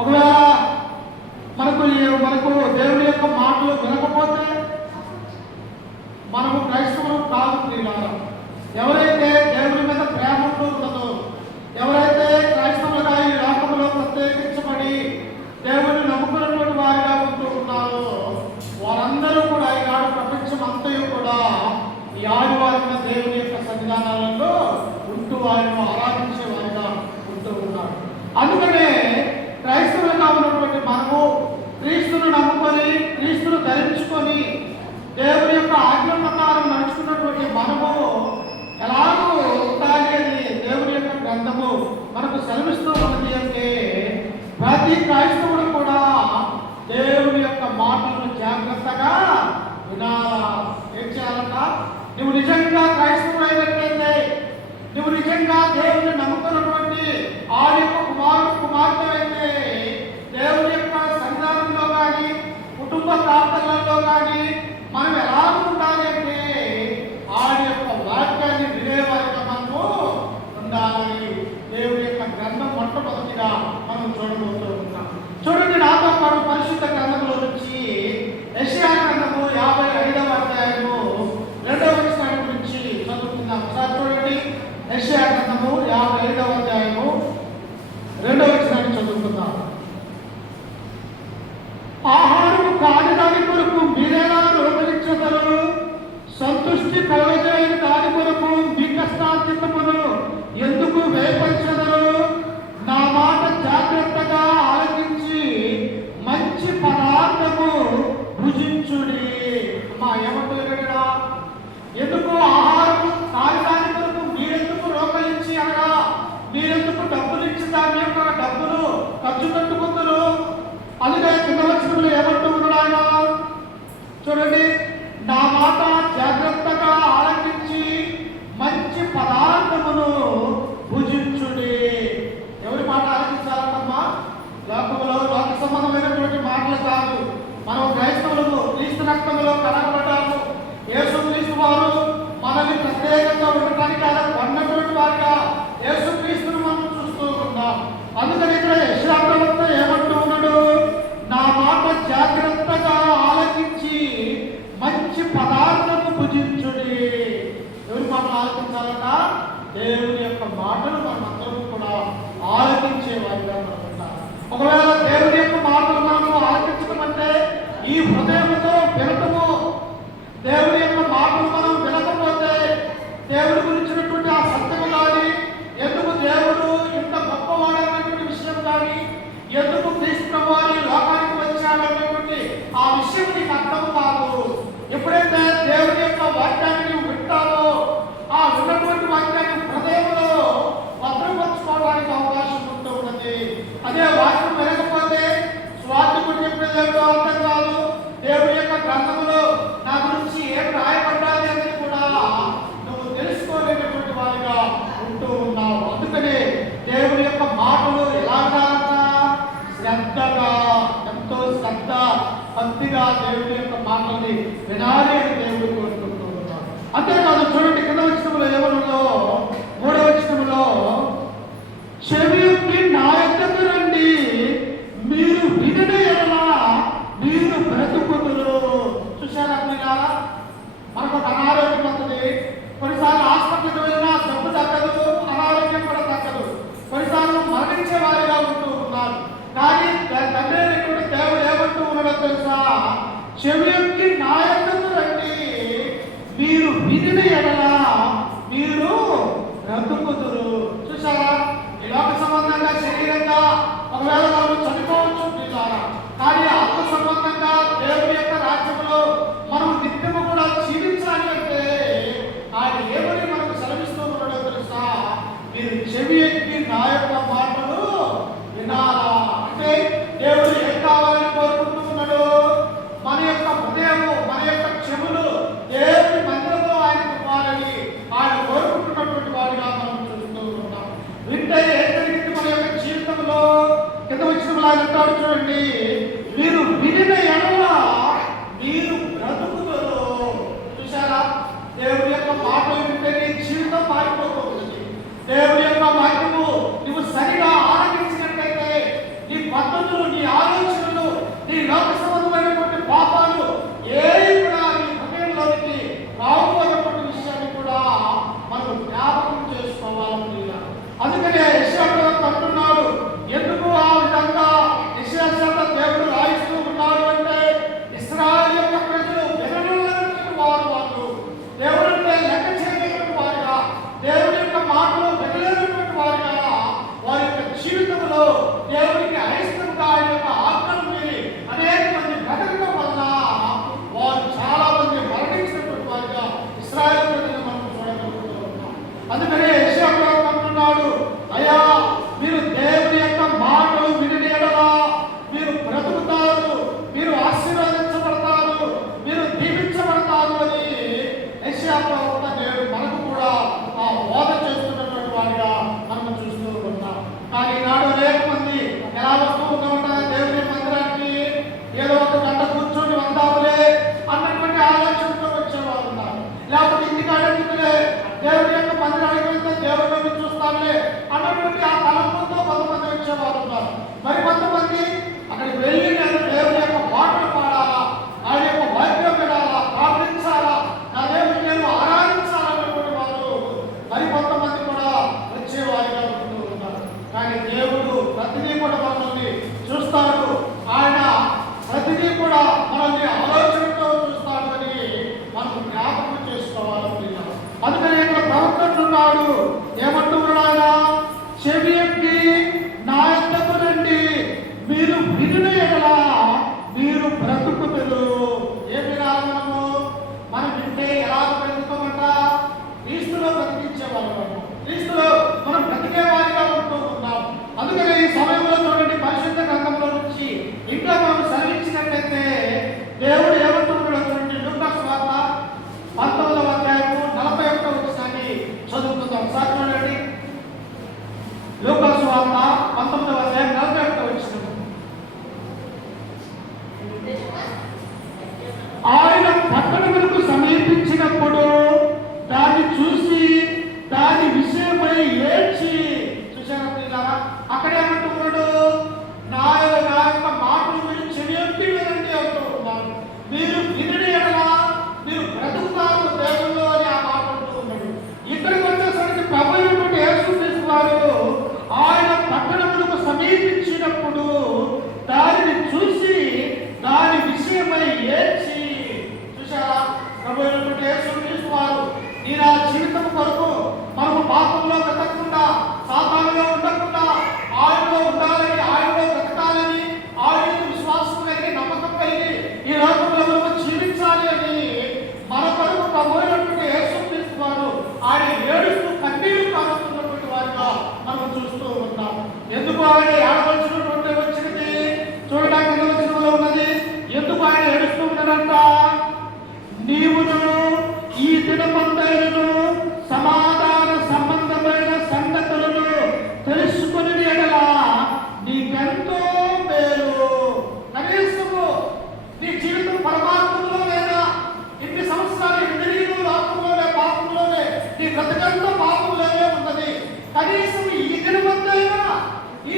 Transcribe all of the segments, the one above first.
ఒకవేళ మనకు దేవుని యొక్క మాటలు వినకపోతే మనము క్రైస్తవులు కాదు ప్రియులారా. ఎవరైతే దేవుని మీద ప్రేమ ఉండదో, ఎవరైతే క్రైస్తవులుగా ఈ లోకంలో ప్రత్యేకించబడి దేవుని నమ్ముకున్నటువంటి వారిగా ఉంటూ ఉన్నారో వారందరూ కూడా ఈనాడు ప్రపంచం అంతయు కూడా ఈ ఆదివారం దేవుని యొక్క సన్నిధానాలలో ఉంటూ వారిని ఆరాధించే వారిగా ఉంటూ ఉన్నారు. అందుకనే క్రైస్తవులుగా ఉన్నటువంటి మనము క్రీస్తును నమ్ముకొని క్రీస్తును ధరించుకొని దేవుని యొక్క ఆజ్ఞ ప్రకారం నడుచుకున్నటువంటి మనము ఎలాగో ఉండాలి అని దేవుని యొక్క గ్రంథము మనకు సెలవిస్తూ ఉన్నది. అంటే ప్రతి క్రైస్తవుడు కూడా దేవుని యొక్క మాటలను జాగ్రత్తగా వినాలా. ఏం చేయాలంట? నువ్వు నిజంగా క్రైస్తవుడు అయినట్లయితే, నువ్వు నిజంగా దేవుని నమ్ముకున్నటువంటి ఆ యొక్క కుమార్తె అయితే దేవుని యొక్క సన్నిధానంలో కానీ కుటుంబ ప్రార్థనలలో కానీ మనం ఎలా ఉండాలి అంటే ఆడి యొక్క వాక్యాన్ని వినేవారిగా మనము ఉండాలని దేవుని యొక్క గ్రంథం మొట్టమొదటిగా మనం చూడబోతూ ఉన్నాం. చూడండి, నాతో పాటు పరిశుద్ధ గ్రంథంలో నుంచి యెషయా గ్రంథము 55వ అధ్యాయము 2వ వచనం నుంచి చదువుకుందాం. ఒకసారి చూడండి, యెషయా గ్రంథము 55వ అధ్యాయము 2వ వచనాన్ని చదువుకుందాం. ఆహారము కాని దాని కొరకు మీరేలా రోగలించదరు, సంతృష్టి కలగజేయని దాని కొరకు మీ కష్టార్జితమును ఎందుకు వేపరచదరు? నా మాట జాగ్రత్తగా ఆలోచించి మంచి పదార్థము భుజించుడి. అమ్మా ఏమంటున్నాడా? ఎందుకు ఆహారము కాని దాని కొరకు మీరెందుకు రోగలించి అనగా మీరెందుకు డబ్బులు ఇచ్చి దాని యొక్క డబ్బులు ఖర్చు పెట్టుకుందరు? అందుకే కింద వచనంలో ఏమంటూ ఉన్నాడు ఆయన? చూడండి, నా మాట జాగ్రత్తగా ఆలకించి మంచి పదార్థమును భుజించుడి. ఎవరి మాట ఆలకించాలమ్మా? లోకంలో లోక సంబంధమైనటువంటి మాటలు కాదు. మనం క్రైస్తవులు క్రీస్తు రక్తంలో కడగబడ్డాము. యేసు క్రీస్తు వారు మనల్ని ప్రత్యేకంగా ఉండటానికి అలా కొన్నటువంటి వారిగా యేసు క్రీస్తును మనం చూస్తూ ఉన్నాం. అందుకని ఇక్కడ యెషయా ప్రవక్త ఏమంటూ ఉన్నాడు? నా మాట జాగ్రత్తగా ఆలకించి మంచి పదార్థము భుజించుడి. ఎవరి మాట ఆలకించాలట? దేవుని యొక్క మాటలు మనం అందరూ కూడా ఆలకించే వారిగా మనం ఉంటాం. ఒకవేళ దేవుని యొక్క మాటలు మనము ఆలకించడం అంటే ఈ హృదయంతో వినటము. దేవుని యొక్క మాటలు మనం వినకపోతే దేవుడి గురించినటువంటి ఆ సత్యము కానీ, ఎందుకు దేవుడు ఇంత గొప్పవాడనేటువంటి విషయం కానీ, ఎందుకు క్రీస్తు వారి లోకానికి వచ్చాడనేటువంటి ఆ విషయం నీకు అర్థం కాదు. ఎప్పుడైతే దేవుని యొక్క వాక్యాన్ని నువ్వు వింటావో ఆ విన్నటువంటి వాక్యాన్ని హృదయంలో భద్రపరచుకోవడానికి అవకాశం ఉంటూ ఉన్నది. అదే వాక్యం వినకపోతే స్వార్థకుడు చెప్పేది ఏమిటో అర్థం కాదు. దేవుని యొక్క గ్రంథంలో నా గురించి ఏం రాయబడ్డాలి అనేది కూడా నువ్వు తెలుసుకోలేనటువంటి వారిగా ఉంటూ ఉన్నావు. అందుకనే దేవుని యొక్క మాటలు ఎలాగా శ్రద్ధగా, ఎంతో శ్రద్ధ భక్తిగా దేవుని యొక్క మాటల్ని వినాలి అని దేవుడు కోరుకుంటూ ఉన్నాడు. అంతేకాదు, చూడండి కింద వచనంలో ఏమనుందో, 3వ వచనంలో చెవికి నా యొద్దకు రండి, మీరు వినిన యెడల మీరు బ్రతుకుదురు. చూశారా పిల్లలారా? మనకు ఒక అనారోగ్యం వస్తుంది. కొన్నిసార్లు హాస్పిటల్కి వెళ్ళినా జబ్బు తగ్గదు, అనారోగ్యం కూడా తగ్గదు. కొన్నిసార్లు మరణించే వారిగా ఉంటూ ఉన్నారు. కానీ తండ్రి అనేటువంటి దేవుడు ఏమంటూ ఉన్నాడో తెలుసా? చెవికి నా యొద్దకు రండి, మీరు వినిన యెడల మీరు బ్రతుకుదురు. చూసారా? ఈ లోక సంబంధంగా శరీరంగా ఒకవేళ మనం చనిపోవచ్చు పిల్లారా, కానీ ఆత్మ సంబంధంగా దేవుని యొక్క రాజ్యంలో మనం నిత్యము కూడా జీవించాలి అంటే ఆయన ఏమని మనకు సెలవిస్తూ ఉన్నాడో తెలుసా? మీరు చెవి ఎక్కి నా యొక్క మాటలు వినాలా. అంటే దేవుడు ఏం కావాలని కోరుకుంటూ ఉన్నాడు? మన యొక్క హృదయము, మన యొక్క చెవులు దేవుని మందిరంలో ఆయన ఇవ్వాలని ఆయన కోరుకుంటున్నటువంటి వాడిగా మనం చూస్తూ ఉన్నాం. వింటే ఏం జరిగింది మన యొక్క జీవితంలో? కింద వచ్చిన అంటాడు చూడండి, మీరు వినిన యెడల మీరు బ్రతుకుదురు. చూసారా? దేవుడి యొక్క మాటలు వింటే నీ జీవితం మారిపోతుంది. దేవుడి యొక్క వాక్యము నువ్వు సరిగా ఆలకించినట్లయితే నీ పద్ధతులు అందుకనే యెషయా ప్రవక్త అంటున్నాడు, ఎందుకు ఆ విధంగా యెషయా చేత దేవుడు రాయిస్తూ ఉన్నాడు అంటే, ఇశ్రాయేలు యొక్క ప్రజలు వినలేనటువంటి వాళ్ళు దేవుడంటే లెక్క చేయలేనటువంటి వారుగా, దేవుడి యొక్క మాటలు వినలేనటువంటి వారుగా, వారి యొక్క జీవితంలో దేవుడికి అయిష్టంగా ఆయన యొక్క ఆజ్ఞలు మీరి అనేక మంది బ్రతకడం వలన వారు చాలా మంది మరణించినటువంటి వారుగా ఇశ్రాయేలు ప్రజలను మనం చూడగలుగుతున్నాం. అందుకనే యెషయా ప్రవక్త అంటున్నాడు, అయ్యా మీరు దేవుని యొక్క మాటలు విని ఎడలా మీరు బ్రతుకుతారు, మీరు ఆశీర్వదించబడతారు, మీరు దీవించబడతారు అని యెషయా ప్రవక్త నేడు మనకు కూడా ఆ బోధ చేస్తున్నటువంటి వాడిగా మనం చూస్తూ ఉన్నాం. కానీ ఈనాడు అనేక మంది ఎలా వస్తూ ఉంటారు దేవుని మందిరానికి, ఏదో ఒక గంట కూర్చొని వందాములే అన్నటువంటి ఆలోచనతో వచ్చేవారు ఉన్నారు. లేకపోతే ఇంటికాడే దేవుని యొక్క మందిరానికి వెళ్తే దేవుడిని చూస్తానులే అన్నటువంటి ఆ తలంపుతో కొంతమంది వచ్చేవారు ఉన్నారు. మరి కొంతమంది అక్కడికి వెళ్ళి నేను దేవుని యొక్క పాటలు పాడాలా, ఆయన యొక్క వాక్యం వినాలా, ప్రార్థించాలా, నా దేవుని నేను ఆరాధించాలన్నటువంటి వారు మరి కొంతమంది కూడా వచ్చేవారిగా ఉంటూ ఉన్నారు. కానీ దేవుడు ప్రతిదీ కూడా మనల్ని చూస్తాడు, ఆయన ప్రతిదీ కూడా మనల్ని ఆలోచనతో చూస్తాడు అని మనం జ్ఞాపకం చేసుకోవాలి. అందుకని ఇక్కడ ప్రవక్త అంటున్నాడు, ఏమంటున్నాడా, చెవి ఎక్కి నా యొద్దకు రండి, మీరు వినిన ఎడల మీరు బ్రతుకుతులు. ఏం వినాలి మనము? మనం వింటే ఎలా బ్రతుకోమంట? క్రీస్తులో బ్రతికించే వాళ్ళం, క్రీస్తులో మనం బ్రతికే వారిగా ఉంటూ ఉన్నాం. అందుకని ఈ సమయంలో చూడండి, పరిశుద్ధ గ్రంథంలో నుంచి ఇంకా మనం సెలవించినట్లయితే దేవుడు ఏమంటున్నాడు చూడండి. లూకా సువార్త 19వ అధ్యాయము 41వ వచనాన్ని చదువుకుందాం. సార్ చూడండి, లూకా సువార్త 19వ అధ్యాయం 41వ వచనం. ఆయన పట్టణములకు సమీపించినప్పుడు దాన్ని చూసి దాని విషయమై ఏడ్చి, చూసారా పిల్లరా, అక్కడే అంటున్నాడు, నా యొక్క మాటలు మీరు చెవియొట్టి వినండి అంటూ ఉన్నారు. మీరు వినని ఎడల మీరు బ్రతుకుతారు దేవుళ్ళు అని ఆ మాట అంటూ ఉన్నాడు. ఇక్కడికి వచ్చేసరికి ప్రభు అయినటువంటి యేసుక్రీస్తు వారు ఆయన పట్టణములకు సమీపించినప్పుడు దానిని చూసి దాని విషయమై ఏడ్చి, చూసారా ప్రభు అయినటువంటి యేసుక్రీస్తు వారు ఈ నా జీవితం కొరకు మనము పాపంలో బ్రతకకుండా, సాతానులో ఉండకుండా, ఆయనలో ఉండాలని, ఆయనలో బ్రతకాలని, ఆయన విశ్వాసం కలిగి నమ్మకం కలిగి ఈ లోకంలో మనము జీవించాలి అని మన కొరకు ప్రభు అయినటువంటి యేసుక్రీస్తు వారు ఆయన ఏడుస్తూ కన్నీరు కారుస్తున్నటువంటి వారిగా మనం చూస్తూ ఉన్నాం. ఎందుకు ఆయన ఏడవలసినటువంటి వచ్చినది చూడడానికి వచనంలో ఉన్నది. ఎందుకు ఆయన ఏడుస్తూ ఉన్నాడంట? నీవును ఈ దినమంతైనను సమాధాన సంబంధమైన సంగతులను తెలుసుకుని ఎడల నీకెంతో మేలు. కనీసము నీ జీవితం పరమాత్మలో లేదా ఇన్ని సంవత్సరాలు ఇంద్రియులు లోకంలోనే పాపంలోనే నీ బ్రతకంతో పాపంలోనే ఉన్నది. కనీసం ఈ దినమంతైనా ఈ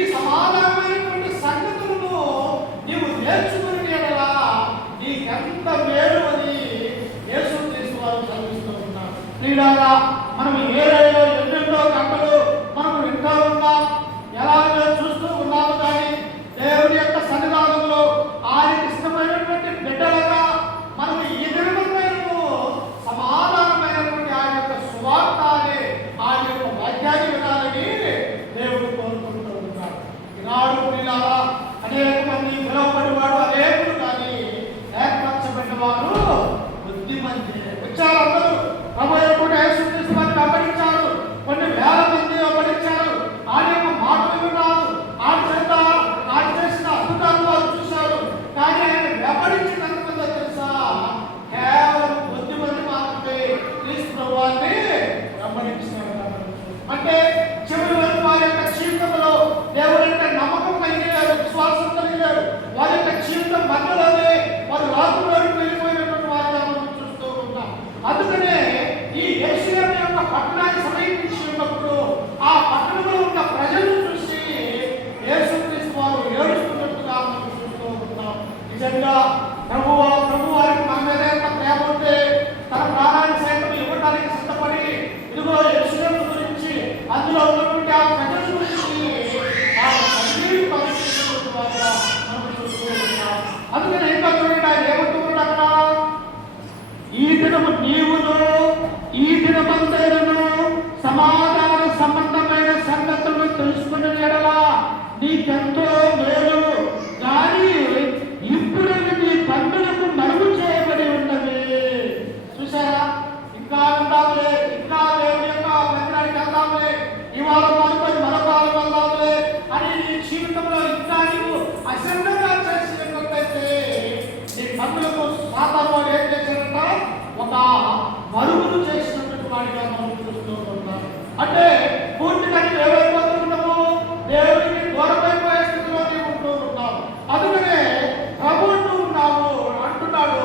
వారిగా మనం చూస్తూ ఉంటాం. అంటే పూర్తిగా ఏమైపోతున్నాము, దేవుడికి దూరమైపోయే స్థితిలో ఉంటూ ఉంటాం. అందుకనే ప్రభు అంటున్నాడు,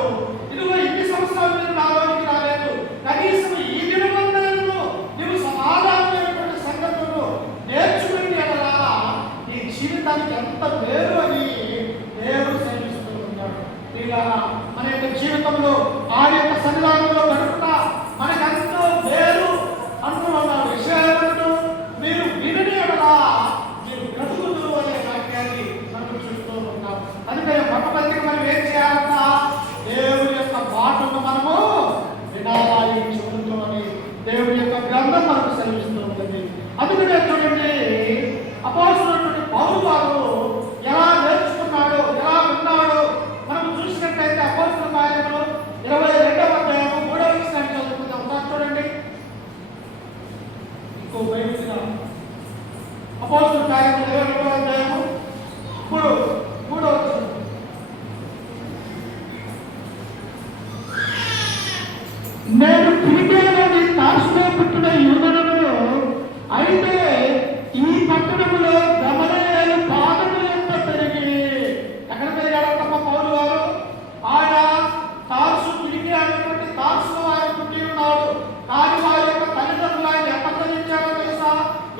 ఇదిగో ఇన్ని సంవత్సరాలు మీరు నాలోనికి రాలేదు, కనీసం ఈ దినమందు నీవు సమాధానమైనటువంటి సంగతులు నేర్చుకుని ఎడలా నీ జీవితానికి ఎంత పేరు అని దేవుడు సెలవిస్తూ ఉన్నాడు. ఇలా మన యొక్క జీవితంలో ఆయన యొక్క సన్నిధానంలో గడుపుతా మనకెంతో పేరు అంటూ ఉన్నాడు. విషయాలను మీరు వినని ఎడలా మీరు బ్రతుకుదురు అనే వాక్యాన్ని మనం చూస్తూ ఉంటాం. అందుకని మొట్టమొదటిగా మనం ఏం చేయాలన్నా దేవుడి యొక్క మాటను మనము వినాలి, చెబుతూ అని దేవుడి యొక్క గ్రంథం మనకు సెలవిస్తూ ఉంటుంది. అందుకనే చూడండి, అపోస్తలుడైన పౌలు గారు ఎలా నేర్చుకున్నాడో, ఎలా విన్నాడో మనం చూసినట్లయితే అపోస్తల కార్యములు 22వ అధ్యాయము 3వ వచనాన్ని చదువుకుందాం. ఒకసారి చూడండి. ఇంకో బైబిల్గా అపోస్తల కార్యములు 22వ అధ్యాయము 3వ వచనం. నేను ఫిలిప్పీలోని తార్సులో పుట్టిన యూదులను, అయితే ఈ పట్టణములో గమలీయేలు పాదముల యొక్క పెరిగి. ఎక్కడ పెరిగాడమ్మా పౌలు గారు? ఆయన తార్సు, ఫిలిప్పీ అనేటువంటి తార్సులో ఆయన పుట్టి ఉన్నాడు. కానీ వారి యొక్క తల్లిదండ్రులు ఆయన ఎక్కడ చదివించారో తెలుసా?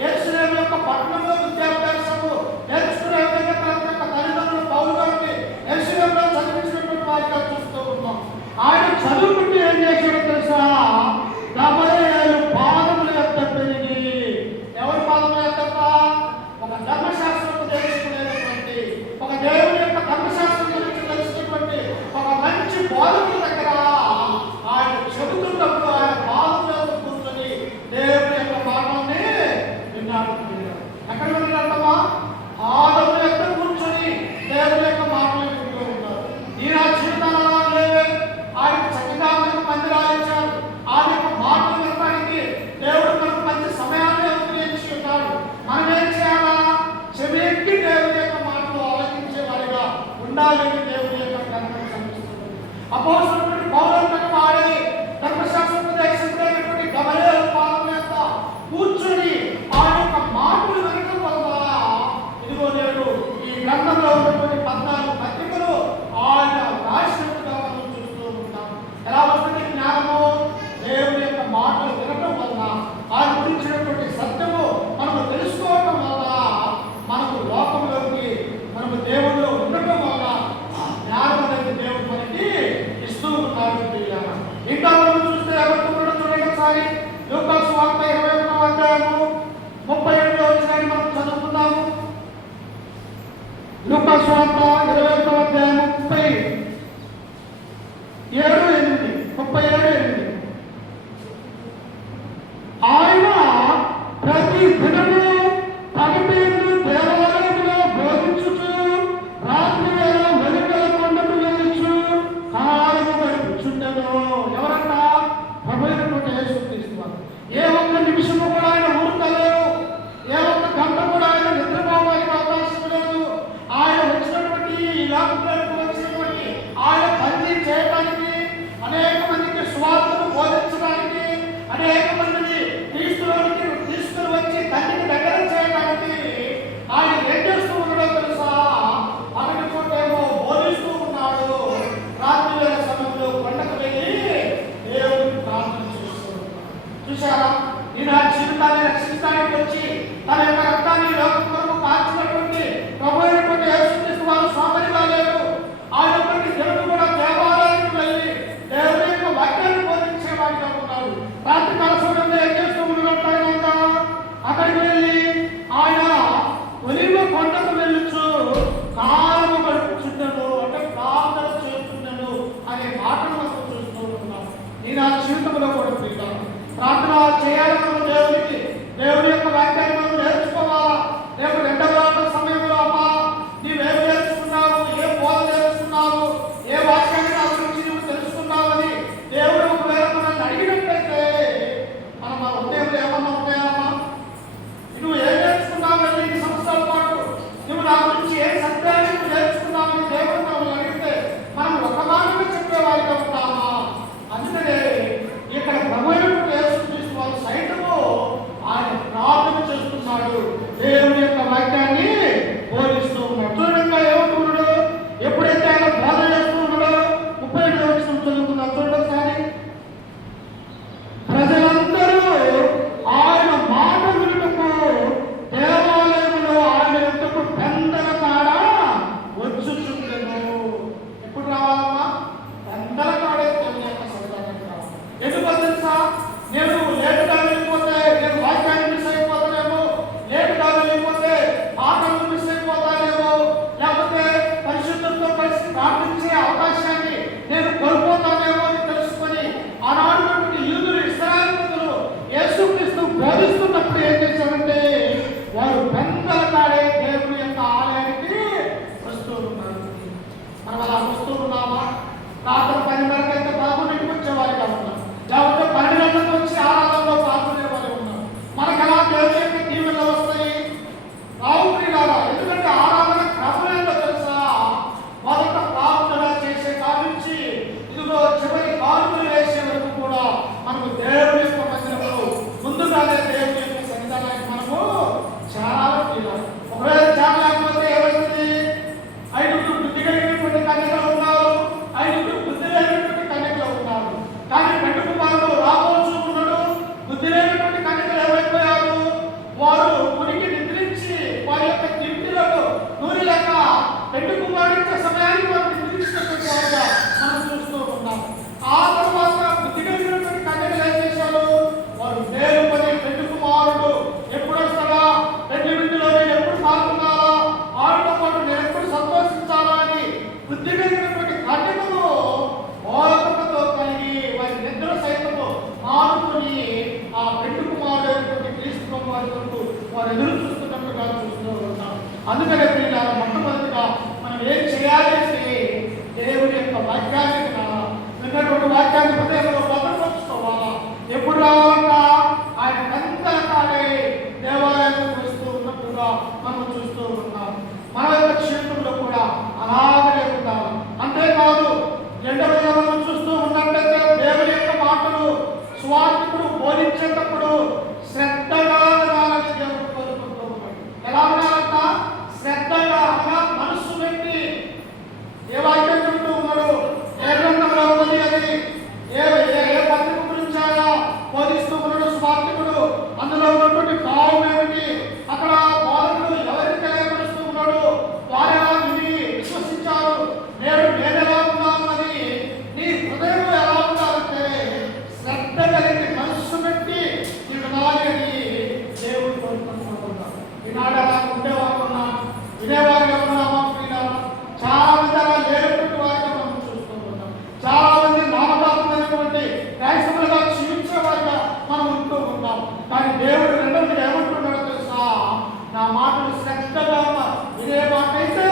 యెరూషలేము యొక్క పట్టణంలో విద్యాభ్యాసము నేర్చుకునే విధంగా తన యొక్క తల్లిదండ్రులు పౌలు గారిని యెరూషలేములో చదివించినటువంటి వారిగా చూస్తూ ఉన్నాం. ఆయన చదువుకుంటూ ఏం చేశాడో తెలుసా? గమలీయేలు పాదముల యొక్క పెరిగి. ఎవరి పాదముల యొక్క? ఒక ధర్మశాస్త్రం తెలుసుకునేటువంటి, ఒక దేవుని యొక్క ధర్మశాస్త్రం గురించి తెలుసుకున్నటువంటి ఒక మంచి బోధకుల దగ్గర ఆయన చెబుతున్నప్పుడు ఆయన పాదముల యొక్క కూర్చొని దేవుని యొక్క మాటల్ని విన్నాడు. ఎక్కడ విన్నాడమ్మా? పాదముల యొక్క కూర్చొని దేవుని యొక్క మాటలు వింటూ ఉన్నారు. ఈయన జీవితాలలో ఆయన చక్కగా మందిరాలు ఇచ్చారు. ఆయన యొక్క మాటలు వినడానికి దేవుడు మనకు మంచి సమయాన్ని అనుగ్రహించి ఉన్నాడు. మనం ఏం చేయాలా? చెవికి దేవుని యొక్క మాటలు ఆలోచించే వారిగా ఉండాలి. దేవుని యొక్క గ్రంథం సంధిస్తుంది. అపోస్తలుడైన పౌలు వాడి ధర్మశాస్త్రోపదేశించినటువంటి గమలీయేలు పాదముల యొక్క కూర్చొని ఆయన యొక్క మాటలు వినడం వల్ల ఇదిగో నేను ఈ గ్రంథంలో ఉన్నటువంటి 14 పత్రికలు ఆయన రాసినట్టుగా మనం చూస్తూ ఉంటాం. ఎలా వస్తుంది జ్ఞానము? దేవుని యొక్క మాటలు వినడం వల్ల, ఆయన గురించినటువంటి సత్యము మనము తెలుసుకోవడం వల్ల, మనకు లోకంలోకి మనము దేవుడిలో ఉండటం వల్ల ఆ జ్ఞానం అనేది దేవుడు మనకి ఇస్తూ ఉన్నాడు. ఇంకా మనం చూస్తే ఎవరు చూడండి ఒకసారి. లూకా సువార్త 21వ అధ్యాయము 37వ వచనాన్ని మనం చదువుకుందాము. లూకా సువార్త 21వ అధ్యాయము 37:8. ఆయన ప్రతి దినము తన పేరు దేవాలయంలో బోధించుచు, రాత్రి వేళ వెలుగుల కొండకు వెళ్ళుచు కాలము గడుపుచుండెను. ఎవరంట? ప్రభువైనటువంటి యేసుక్రీస్తు వారు. ఏ ఒక్క నిమిషము కూడా ఆయన ఊరుకోలేదు. ఏ ఒక్క గంట కూడా ఆయన నిద్రపోవడానికి అవకాశం లేదు. ఆయన వచ్చినటువంటి ఈ లోకంలోకి వచ్చినటువంటి ఆయన పని చేయడానికి, అనేక మందికి సువార్తను బోధించడానికి, అనేక మందిని క్రీస్తులోనికి తీసుకుని వచ్చి తండ్రికి దగ్గర చేయడానికి దేవుని యొక్క వాక్యాన్ని బోధిస్తూ ఉన్నాడు. చూడండి ఏమంటున్నాడు, ఎప్పుడైతే ఆయన బోధ చేస్తూ ఉన్నాడో 37వ వచనం చదువుకుందాం. చూడండి ఒకసారి. ప్రజలందరూ ఆయన మాట వినుటకు దేవాలయంలో ఆయన యొద్దకు పెందల కాడ వచ్చుచుండెను. ఎప్పుడు రావాలమ్మా? పెందల కాడే దేవుని యొక్క సన్నిధానానికి రావాలి. ఎందుకో తెలుసా? నేను లేటుగా వెళ్ళిపోతే నేను వాక్యాన్ని మిస్ అయిపోతానేమో, లేటుగా వెళ్ళిపోతే ఆటలు మిస్ అయిపోతానేమో, లేకపోతే పరిశుద్ధంతో కలిసి ప్రార్థించే అవకాశాన్ని నేను కోల్పోతానేమో అని తెలుసుకొని ఆనాడు యూదులు ఇశ్రాయేలు ప్రజలు యేసుక్రీస్తు బోధిస్తున్నప్పుడు ఏం చేశారంటే వారు పెందల కాడే దేవుని యొక్క ఆలయానికి వస్తూ ఉన్నారు. మనం అలా వస్తూ ఉన్నామా? రాత్రి 10 గంటలకైతే 11ంటికి వచ్చేవారిగా ఉన్నాం, లేకపోతే 12 గంటలకు వచ్చి ఆరాధనలో పాల్గొనే వారు ఉన్నాం. మనకు ఎలా దేవుని యొక్క దీవెనలు వస్తాయి? రావు ప్రియులారా. ఎందుకంటే ఆరాధన క్రమం ఏంటో తెలుసా? మొదట ప్రార్థన చేసే కానించి ఇదిగో చివరి కానుకలు వేసే వరకు కూడా మనకు దేవుని యొక్క మందిరంలో ముందుగానే దేవుని యొక్క సన్నిధానానికి మనము చాలా ప్రియులారు. ఒకవేళ చాలా లేకపోతే ఏమైంది? 5 బుద్ధి కలిగినటువంటి కన్యకలు ఉన్నారు, 5 బుద్ధి లేనటువంటి కన్యకలు ఉన్నారు. కానీ పెద్ద కుమారుడు రాబోచు ఉన్నాడు. బుద్ధి లేనటువంటి కన్యకలు ఏమైపోయారు? వారు మునికి నిద్రించి వారి యొక్క తిండిలకు నూనె లేక పెద్ద కుమారుడు ఇచ్చే సమయానికి వారు నిద్రించినటువంటి వారుగా మనం చూస్తూ ఉన్నాం. ఆ తర్వాత బుద్ధి కలిగినటువంటి కన్యకలు ఏం చేశారు? వారు మేలుకొని పెద్ద కుమారుడు ఎప్పుడు వస్తాడా, పెళ్లి విందులో నేను ఎప్పుడు పాల్గొనాలా, వారితో పాటు నేను ఎప్పుడు సంతోషించాలా అని బుద్ధి కలిగినటువంటి కన్యకలు ఓర్పుతో కలిగి వారి నిద్ర సైతము మానుకొని ఆ పెళ్లి కుమారుడు క్రీస్తు కుమారుడు వరకు వారు ఎదురు చూస్తున్నట్టుగా చూస్తూ ఉంటాం. అందుకనే ప్రియులారా, మొట్టమొదటిగా మనం ఏం చేయాలి అంటే దేవుని యొక్క వాక్యాన్ని విన్నటువంటి వాక్యాన్ని హృదయంలో భద్రపరుచుకోవాలా. ఎప్పుడు రావాలంట? ఆయన పెందల కాడే దేవాలయానికి వస్తూ ఉన్నట్టుగా మనం చూస్తూ ఉన్నాం. మన యొక్క క్షేత్రంలో కూడా అలాగే ఉండాలి. అంతేకాదు రెండవది మనం చూస్తూ ఉన్నట్లయితే దేవుని యొక్క మాటలు స్వార్థకుడు బోధించేటప్పుడు శ్రద్ధగా వినాలని దేవుడు కోరుకుంటూ ఉన్నాడు. ఎలా వినాలంట? శ్రద్ధగా, మనస్సు పెట్టి. ఏ వాక్యం చెబుతూ ఉన్నాడు? ఏ గ్రంథంలో ఉన్నది అది? ఏ పత్రిక గురించి ఆయన బోధిస్తూ ఉన్నాడు స్వార్థకుడు? అందులో ఉన్నటువంటి భావం ఏమిటి? అక్కడ బోధకుడు ఎవరికి తెలియపరుస్తూ ఉన్నాడు? వారు ఎలా విని విశ్వసించారు? నేను ఎలా ఉన్నాను అని నీ హృదయం ఎలా ఉండాలంటే శ్రద్ధ కలిగి మనస్సు పెట్టి నీ వినాలి అని దేవుడు కోరుకుంటున్నాడు. ఈనాడు అలా ఉండేవారు ఉన్నా, వినేవారుగా ఉన్నామా? చాలా మంది అలా లేనటువంటి వారిగా మనం చూస్తూ ఉన్నాం. చాలా మంది నామకాత్మైనటువంటి క్రైస్తవులుగా జీవించేవారిగా మనం ఉంటూ ఉన్నాం. కానీ దేవుడు రెండవది ఏమంటున్నాడో తెలుసా? నా మాటలు శ్రద్ధగా వినే మాటైతే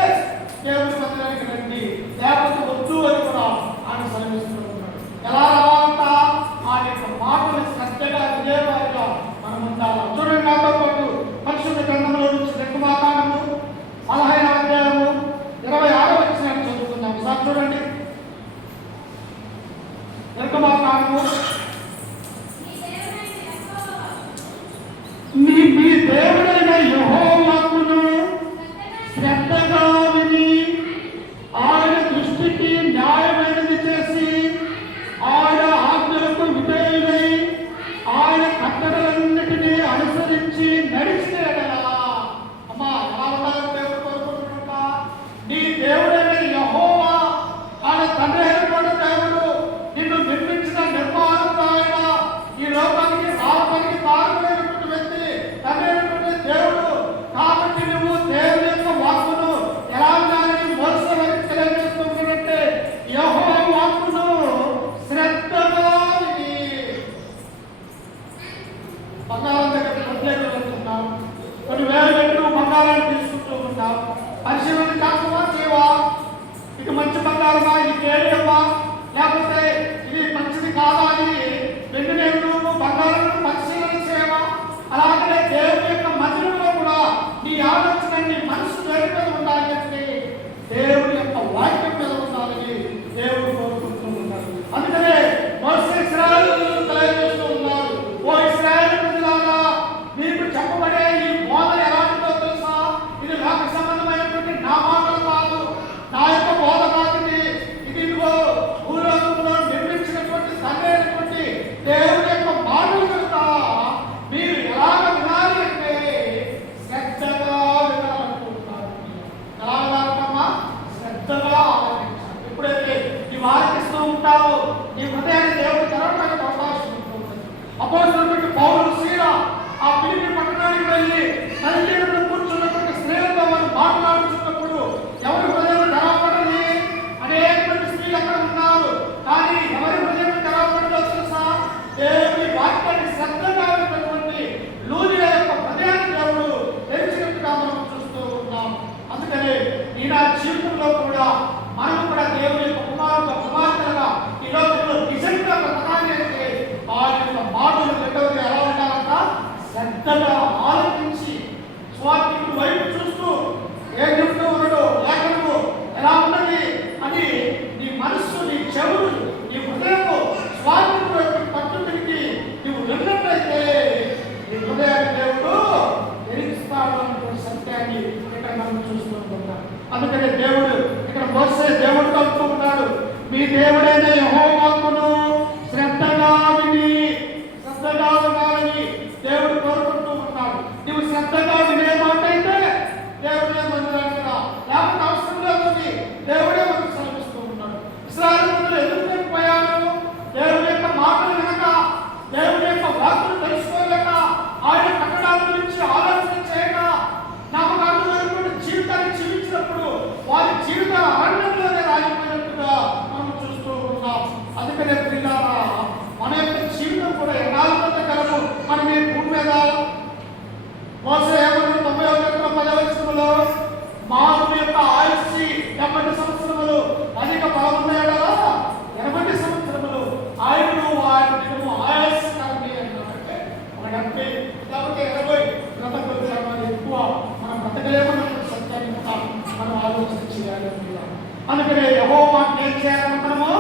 దేవుడి మందిరానికి రండి, లేకపోతే వద్దు అని కూడా ఆయన సెలవిస్తూ ఉన్నాడు. ఎలా రావాలంట? ఆయన యొక్క మాటలు శ్రద్ధగా వినేవారిగా మనం ఉండాలి. చూడండి, నాతో పాటు పరిశుద్ధ గ్రంథంలో నుంచి నిర్గమాకాండము 15వ అధ్యాయము 26వ వచనాన్ని చదువుకుందాం. సార్ చూడండి, నిర్గమాకాండము. మీ దేవుడైన యెహోవాను శ్రద్ధగా విని ఆయన దృష్టికి న్యాయమైనది చేసి ఆయన ఆజ్ఞలకు విధేయులై ఆయన కట్టడలన్నిటినీ అనుసరించి నడిచిన ఎడల. అమ్మా, ఎలా ఉండాలని దేవుడు కోరుకుంటున్నా? నీ దేవుడైన యెహోవా, ఆయన తండ్రి అయినటువంటి దేవుడు, నిన్ను నిర్మించిన నిర్మాణం ఆయన, ఈ లోకానికి రావడానికి కారణమైనటువంటి వ్యక్తి తండ్రి అయినటువంటి దేవుడు. కాబట్టి నువ్వు దేవుని యొక్క వాక్కును ఎలా ఉండాలని మోసే వారికి తెలియజేస్తుంటే యెహోవా వాక్కును శ్రద్ధగా విని. బంగారం దగ్గర ప్రత్యేకత వెళ్తున్నాం, కొన్ని వేల గంటలు బంగారాన్ని తీసుకుంటూ ఉంటాం. పరిశీలన చేస్తావా చేయవా? ఇది మంచి బంగారమా, ఇది కేడియమ్మా, లేకపోతే ఇది మంచిది కాదా అని వెండి నేను బంగారాన్ని పరిశీలన చేయవా? అలాగే దేవుని యొక్క మందిరంలో కూడా నీ ఆలోచన, నీ మనసు దేని మీద ఉండాలి అంటే దేవుని యొక్క వాక్యం మీద ఉండాలని దేవుడు కోరుకుంటూ ఉన్నారు. అందుకనే మోసే ఇశ్రాయేలు తెలియజేస్తూ ఉన్నారు, ఓ ఇశ్రాయేలు ప్రజలారా, మీకు చెప్పబడే ఈ బోధ ఎలాంటి స్వార్థికుడు వైపు చూస్తూ ఏం చెప్తూ ఉన్నాడు లేఖనము ఎలా ఉన్నది అని నీ మనస్సు, నీ చెవులు, నీ హృదయము స్వార్థికుడు యొక్క పట్టుదలకి నువ్వు విన్నట్లయితే నీ హృదయాన్ని దేవుడు ఎరిగిస్తాడు అనే సత్యాన్ని ఇక్కడ మనం చూస్తూ ఉంటాం. అందుకనే దేవుడు ఇక్కడ మోసే దేవుడు కలుపుతూ ఉన్నాడు, మీ దేవుడైన యెహోవాను శ్రద్ధగా విని శ్రద్ధగా వినాలని దేవుడు కోరుకుంటూ ఉన్నాడు. నువ్వు శ్రద్ధగా వినే మాట అయితే దేవుడే మందిరానికి రా, లేకపోతే అవసరం లేదని దేవుడే మనకు సెలవిస్తూ ఉన్నాడు. ఇశ్రాయేలు ప్రజలు ఎందుకు పోయారు? దేవుడి యొక్క మాటలు వినక, దేవుడి యొక్క వాక్కులు తెలుసుకోలేక, ఆయన కట్టడాల గురించి ఆలోచన చేయక, నామకార్థమైనటువంటి జీవితాన్ని జీవించినప్పుడు వారి జీవితాల అరణ్యంలోనే రాలిపోయినట్టుగా మనం చూస్తూ ఉన్నాం. అందుకనే పిల్లారా, మన యొక్క జీవితం కూడా ఎన్నాళ్ళ కలము మనం ఈ భూమి మీద మోసే 90 మానవుని యొక్క ఆయుష్షి 70 సంవత్సరములు, అధిక బలమున్నాయా 80 సంవత్సరములు, ఆయనను వారి దినము ఆయుష్కారమే అన్నారంటే ఒక 70 లేకపోతే 80 బ్రతకగలిగిన ఎక్కువ మనం బ్రతకలేమన్న సత్యాన్ని కూడా మనం ఆలోచన చేయాలి. అందుకనే యెహోవా ఏం చేయాలని మనము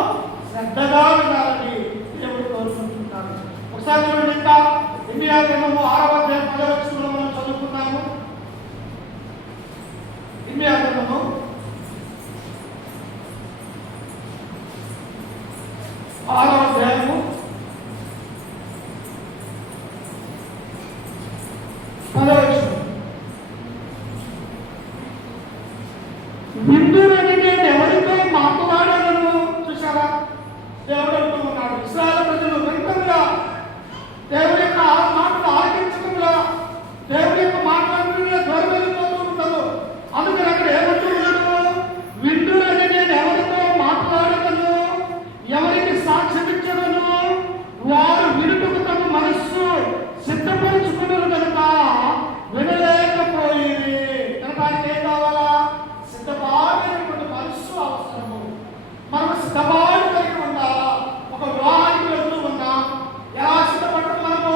శ్రద్ధగా వినాలని దేవుడు కోరుకుంటున్నాడు. ఒకసారి చూడండి, ఇంకా ఇర్మియా గ్రంథము 6వ అధ్యాయం 10వ వచనంలో మనం చదువుకున్నాము. ఇర్మియా గ్రంథము 6వ అధ్యాయము 10వ వచనం, విందురని నేను ఎవరితో మాట్లాడను. చూసారా, దేవుడు అంటూ ఉన్నాడు, ఇశ్రాయేలు ప్రజలు వెంటనే దేవుడి యొక్క మాటలు ఆలకించకుండా దేవుడి యొక్క మాటలన్నీ దూరం వెళ్ళిపోతూ ఉంటారు. అందుకని అక్కడ ఏమంటూ ఉన్నాడు, విందురని నేను ఎవరితో మాట్లాడగలను, ఎవరికి సాక్ష్యం ఇచ్చగలను, వారు వినుటకు తమ మనస్సు సిద్ధపరుచుకున్నారు కనుక వినలేకపోయి. కనుక ఆయనకి ఏం కావాలా? సిద్ధపాటైనటువంటి మనస్సు అవసరము. మనం సిద్ధపాటు కలిగి ఉండాలా. ఒక వివాహానికి వెళ్తూ ఉన్నాం, ఎలా సిద్ధపడటం? మనము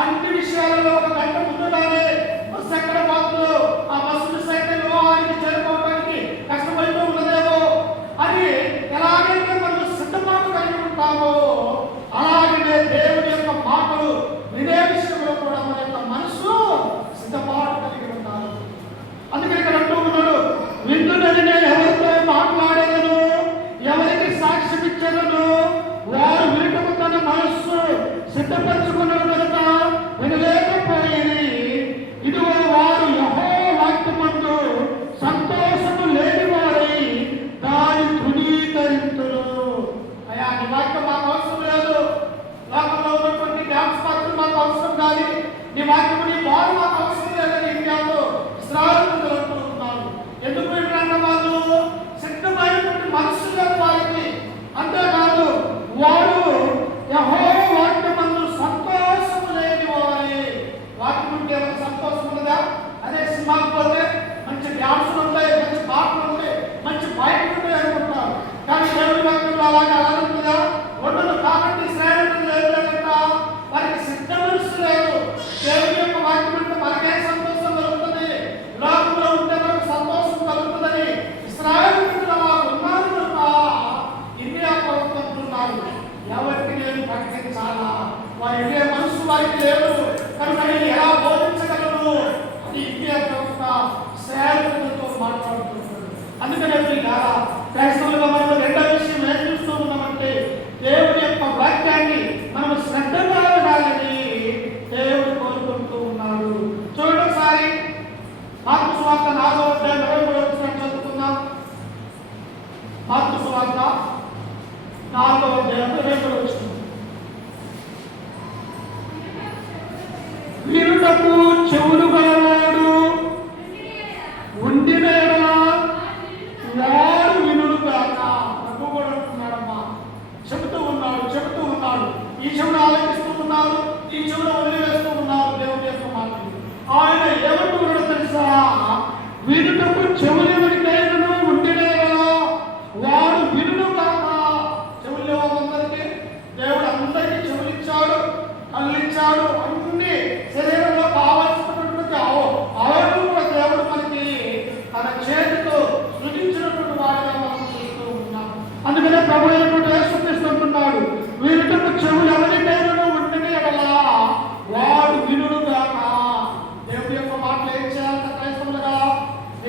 అన్ని విషయాలలో ఒక గంట ముందుగానే బస్సు ఎక్కడ పోతుందో, ఆ బస్సును సైతం వివాహానికి చేరుకోవడానికి కష్టపడుతూ ఉన్నదేమో అని ఎలాగైతే మనం సిద్ధపాటు కలిగి ఉంటామో, అలాగే దేవుడి యొక్క మాటలు వినే విషయంలో కూడా మన యొక్క మనసు సిద్ధపాటు కలిగి ఉండాలి. అందుకని ఇక్కడ అంటూ ఉన్నాడు, విందునని నేను ఎవరితో మాట్లాడేదను, ఎవరికి సాక్ష్యం ఇచ్చేదను, వారు వినుటకు తన మనస్సు సిద్ధపరచుకున్నారు కనుక వినలేకపోయింది. ఇదిగో వారు యెహోవా వాక్యమందు సంతోషము లేని వారై దాని తృణీకరింతురు. అయ్యా, నీ వాక్యం మాకు అవసరం లేదు, లోకంలో ఉన్నటువంటి డ్యాన్స్ పాత్రలు మాకు అవసరం కాదు, నీ వాక్యము నీ బాధ మాకు అవసరం లేదని ఇండియాలో ఇశ్రాయేలు ప్రజలు అంటూ ఉన్నారు. ఎందుకు ఏంటంటే వాళ్ళు సిద్ధమైనటువంటి మనస్సు లేదు వారికి. అంతేకాదు, వారు యెహోవా వాక్యమందు సంతోషము లేని వారి. వాక్యం ఉంటే మనకు సంతోషం ఉన్నదా? అదే సినిమాకి పోతే మంచి డ్యాన్సులు ఉంటాయి, మంచి పాటలు ఉంటాయి, మంచి బయటలు ఉంటాయి అనుకుంటారు. కానీ దేవుడి వాక్యంలో అలాగే అలా ఉంటుందా? ఉండదు. కాబట్టి శ్రేణులు లేదంట, వారికి సిద్ధ మనస్సు లేదు. దేవుడి యొక్క వాక్యం ఉంటే మనకే సంతోషం కలుగుతుంది, లోకంలో ఉంటే మనకు సంతోషం కలుగుతుందని ఇశ్రాయేలు ప్రజలు అలా ఉన్నారు కనుక ఇర్మియా కోరుకుంటున్నారు, ఎవరికి నేను ప్రకటించాలా? వారి ఇదే మనసు వారికి లేదు కనుక నేను ఎలా బోధించగలను అని ఇర్మియా ప్రవక్త ఇశ్రాయేలు ప్రజలతో మాట్లాడుతున్నాడు. అందుకనే క్రైస్తవులుగా మనం రెండో విషయం ఏం చూస్తూ ఉన్నామంటే, దేవుడి యొక్క వాక్యాన్ని మనం శ్రద్ధగా వినాలని దేవుడు కోరుకుంటూ ఉన్నాడు. చూడండి ఒకసారి మార్కు సువార్త 4వ అధ్యాయం 23వ వచనం చదువుకుందాం. మార్కు సువార్త 4వ అధ్యాయం 23వ వచనం, వినుటకు చెవులు గలవాడు ఉండిన యెడల వాడు వినుడు గాక. ప్రభు కూడా అంటున్నాడమ్మా, చెబుతూ ఉన్నాడు, ఈ చెవులు ఆలోచిస్తూ ఉన్నారు, ఈ చెవులు వదిలివేస్తూ ఉన్నారు దేవుడి యొక్క మాటలు. ఆయన ఏమంటున్నాడో తెలుసా? వినుటకు చెవులు ఎవరికైనా ఉండిన యెడల వాడు వినుడు గాక. చెవులు అందరికీ దేవుడు అందరికీ చెవులు ఇచ్చాడు, కళ్ళు ఇచ్చాడు, అన్ని శరీరంలో కావాల్సినటువంటి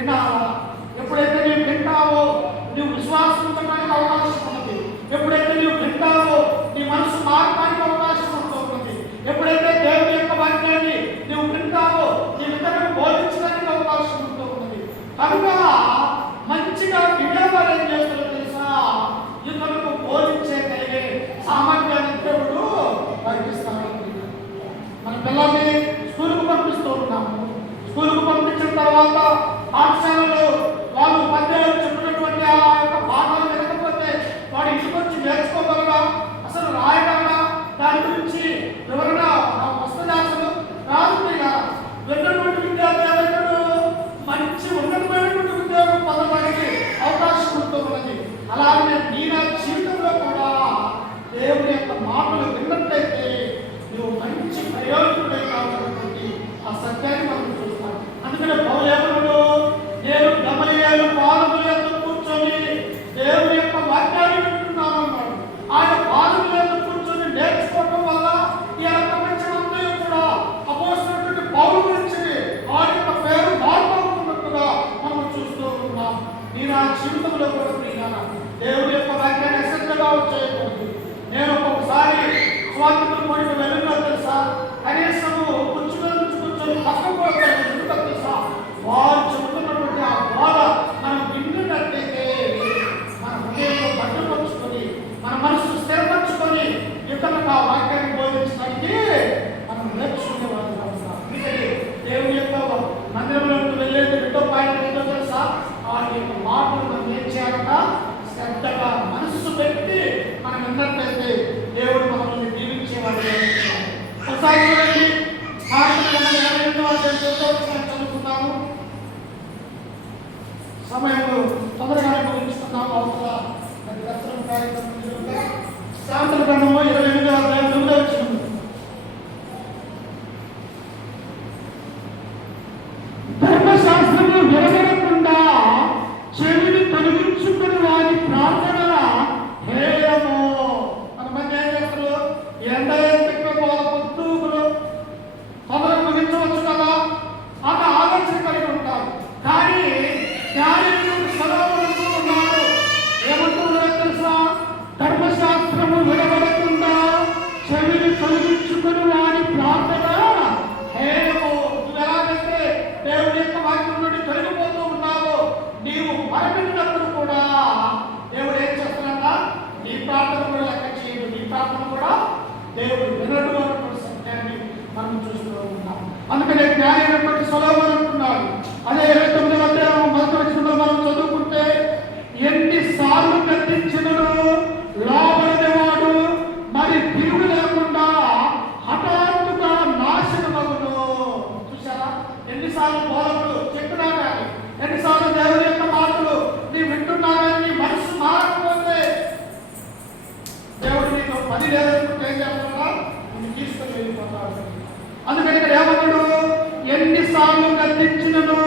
వినాలా. ఎప్పుడైతే నీవు వింటావో నువ్వు విశ్వాసం ఉంచడానికి అవకాశం ఉన్నది. ఎప్పుడైతే నువ్వు వింటావో నీ మనసు మారడానికి అవకాశం ఉంటుంది. ఎప్పుడైతే దేవుని యొక్క వాక్యాన్ని నువ్వు వింటావో నీ ఇతరులకు బోధించడానికి అవకాశం ఉంటుంది. కనుక మంచిగా వినేవారు ఏం చేస్తారో తెలుసా, ఇతరులకు బోధించగలిగే సామర్థ్యాన్ని దేవుడు కల్పిస్తాడు. మన పిల్లల్ని స్కూల్కు పంపిస్తూ ఉన్నాము. స్కూల్కు పంపించిన తర్వాత పాఠశాలలో వాళ్ళు ఉపాధ్యాయులు చెప్పినటువంటి ఆ యొక్క పాఠాలు వినకపోతే వాడు ఇంటికి వచ్చి నేర్చుకోగలరా, అసలు రాయగలరా, దాని గురించి వివరణ వస్తుంది అసలు రాదు. విన్నటువంటి విద్యార్థులు మంచి ఉన్నతమైనటువంటి ఉద్యోగం పొందడానికి అవకాశం ఉంటుంది. అలాగే నీ నా జీవితంలో కూడా దేవుని యొక్క మాటలు విన్నట్లయితే నువ్వు మంచి ప్రయోజకుడే కావాలన్నటువంటి ఆ సత్యాన్ని మనం చూస్తాం. అందుకనే పౌలు నేను గమలియేలు పాదముల యందు కూర్చొని దేవుని యొక్క వాక్యాన్ని వింటున్నాను అన్నాడు. ఆయన పాదముల యందు కూర్చొని నేర్చుకోవడం వల్ల ఈ ప్రపంచమంతా కూడా అపోస్తలుడైన పౌలు గురించి ఆయన యొక్క పేరు మార్పుతున్నట్టుగా మనం చూస్తూ ఉన్నాం. నీ నా జీవితంలో కూడా ప్రియులారా దేవుని యొక్క వాక్యాన్ని అశ్రద్ధగా చేయకూడదు. నేను ఒక్కొక్కసారి స్వాతంత్రం కోరిక వెళ్ళినా తెలుసా, కనీసము కూర్చొని పక్కకు తెలుసా, వారు చెబుతున్నటువంటి ఆ బోధ మనం వింటున్నట్లయితే మన హృదయంలో భద్రపరుచుకొని మన మనసు స్థిరపరచుకొని ఇతరులకు ఆ వాక్యాన్ని బోధించడానికి మనం నేర్చుకునే వాళ్ళు ఉంటాం. దేవుని యొక్క మందిరంలోకి వెళ్ళేది రెండో పాయింట్ ఏంటో తెలుసా, వారి యొక్క మాటలు మనం ఏం చేయాలన్నా శ్రద్ధగా మనస్సు పెట్టి మనం విన్నట్లయితే దేవుడు మనల్ని దీవించేవాడు. ఒకసారి చూడండి, చదువుకున్నాము, సమయంలో తొందరగానే ముగించుకున్నాము. అవతల శాంతుల గ్రంథము 28వ అధ్యాయం 9వ వచనం. ధర్మశాస్త్రము విరగడకుండా చెవిని తొలగించుకుని వారి ప్రార్థన హేయము. కొంతమంది ఏం చేస్తారు, ఎండ పొద్దుగులు తొందరగా ముగించవచ్చు కదా అన్న ఆలోచన కలిగి ఉంటారు. కానీ న్యాయకుడు సదావరంతో ఉన్నాడు. ఏమంటున్నాడో తెలుసా, ధర్మశాస్త్రము వినబడకుండా చెవిని తొలగించుకుని వారి ప్రార్థన హేయము. నువ్వు ఎలాగైతే దేవుని యొక్క వాక్యం నుండి తొలగిపోతూ ఉన్నావో, నీవు మరపెట్టినప్పుడు కూడా దేవుడు ఏం చేస్తున్నాడా, నీ ప్రార్థన కూడా లెక్క చేయడు, నీ ప్రార్థన కూడా దేవుడు వినడు అన్నటువంటి సత్యాన్ని మనం చూస్తూ ఉన్నాం. అందుకనే జ్ఞానైనటువంటి సొలొమోను అంటున్నాడు. అదే 29వ అధ్యాయం 1వ వచనంలో మనం చదువుకుంటే, ఎన్నిసార్లు గద్దించినను లోబడేవాడు మరి తిరుగు లేకుండా హఠాత్తుగా నాశనమగును. చూసారా, ఎన్నిసార్లు బోధకులు చెప్పినా కానీ, ఎన్నిసార్లు దేవుని యొక్క మాటలు నీ వింటున్నా కానీ నీ మనసు మారకపోతే దేవుడు నీకు 10 లేదనుకుంటే ఏం చేస్తున్నా, నేను తీసుకొని వెళ్ళిపోతాడు. అందుకని ఇక్కడ ఏమన్నాడు, ఎన్నిసార్లు గద్దించినను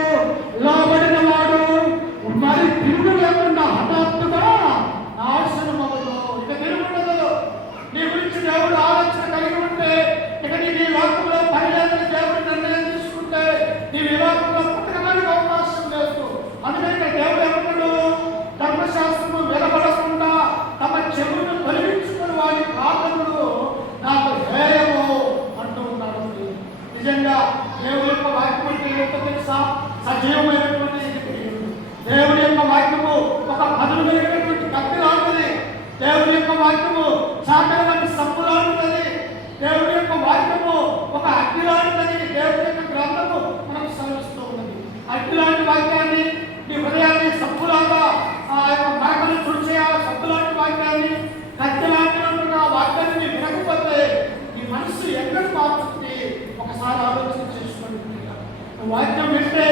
లోబడిన వాడు మరి తిరుగు లేకుండా హఠాత్తుగా నాశనమవును. ఇక తిరుగుండదు. నీ గురించి దేవుడు ఆలోచన కలిగి ఉంటే, ఇక నీ లోకంలో పని లేదని దేవుడు నిర్ణయం తీసుకుంటే నీ వివాహంలో పుట్టడానికి అవకాశం లేదు. అందుకని ఇక్కడ దేవుడు ఏమన్నాడు, ధర్మశాస్త్రము వినబడకుండా తమ చెవులను తొలగించుకుని వారి ప్రార్థనలు నాకు హేయము అంటూ ఉన్నాడు. నిజంగా దేవుని యొక్క వాక్యం అంటే ఏంటో తెలుసా, సజీవమైనటువంటి దేవుని యొక్క వాక్యము ఒక పదులు కలిగినటువంటి కత్తి లాంటిది. దేవుని యొక్క వాక్యము చాకలి వంటి సబ్బు లాంటిది. దేవుని యొక్క వాక్యము ఒక అగ్ని లాంటిది. దేవుని యొక్క గ్రంథము మనకు సెలవిస్తూ ఉన్నది. అగ్ని లాంటి వాక్యాన్ని నీ హృదయాన్ని సబ్బులాగా ఆ యొక్క మరకలు తుడిచే ఆ సబ్బు లాంటి వాక్యాన్ని, కత్తి లాంటి ఆ వాక్యాన్ని నీ వినకపోతే నీ మనసు ఎక్కడ మారుతుంది ఒకసారి ఆలోచన చేసుకోండి. వాక్యం వింటే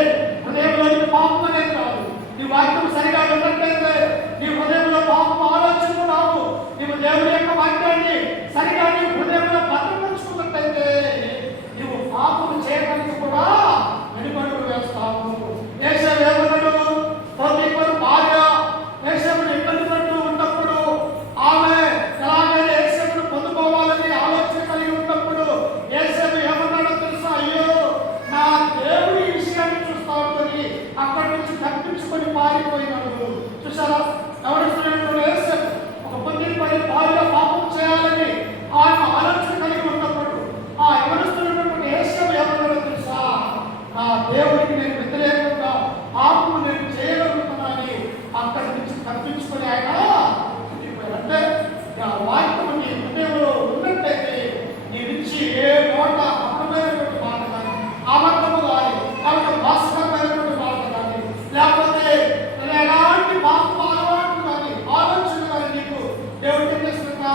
హృదయంలోని పాపం అనేది రాదు. నీ వాక్యం సరిగా విన్నట్లయితే నీ హృదయంలో పాపం ఆలోచనలు రావు. నీవు దేవుని యొక్క వాక్యాన్ని సరిగా నీ హృదయంలో భద్రపరుచుకున్నట్లయితే నీవు పాపం చేయడానికి కూడా వెనుకడుగు వేస్తావు. ఏసేవడు పొందికొని భార్య ఏసేవుడు ఇబ్బంది పడుతూ ఉన్నప్పుడు ఆమె ఎలాగైనా ఏసేవుడు పొందుకోవాలని ఆలోచన కలిగి ఉన్నప్పుడు ఏసేవు ఏమన్నాడో తెలుసా, అయ్యో నా దేవుడి విషయాన్ని చూస్తా ఉంటుంది, అక్కడి నుంచి తీసుకుని ఆయన వెళ్ళిపోయారు. అంటే ఆ వాక్యము నీ హృదయంలో ఉన్నట్టయితే నీ నుంచి ఏ మాట అర్థమైనటువంటి మాట కానీ అబద్ధము కానీ కాబట్టి భాస్కరమైనటువంటి మాట కానీ లేకపోతే ఎలాంటి పాప అలవాటు కానీ ఆలోచన కానీ నీకు దేవుడు ఏం చేస్తున్నా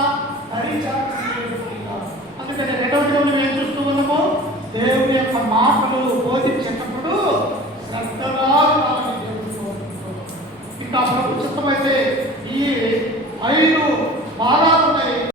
అందుకని రెండవ మేము ఏం చూస్తూ ఉన్నాము, దేవుని యొక్క మాటలు బోధించేటప్పుడు శ్రద్ధగా ఇంకా ప్రభు చిత్తమైతే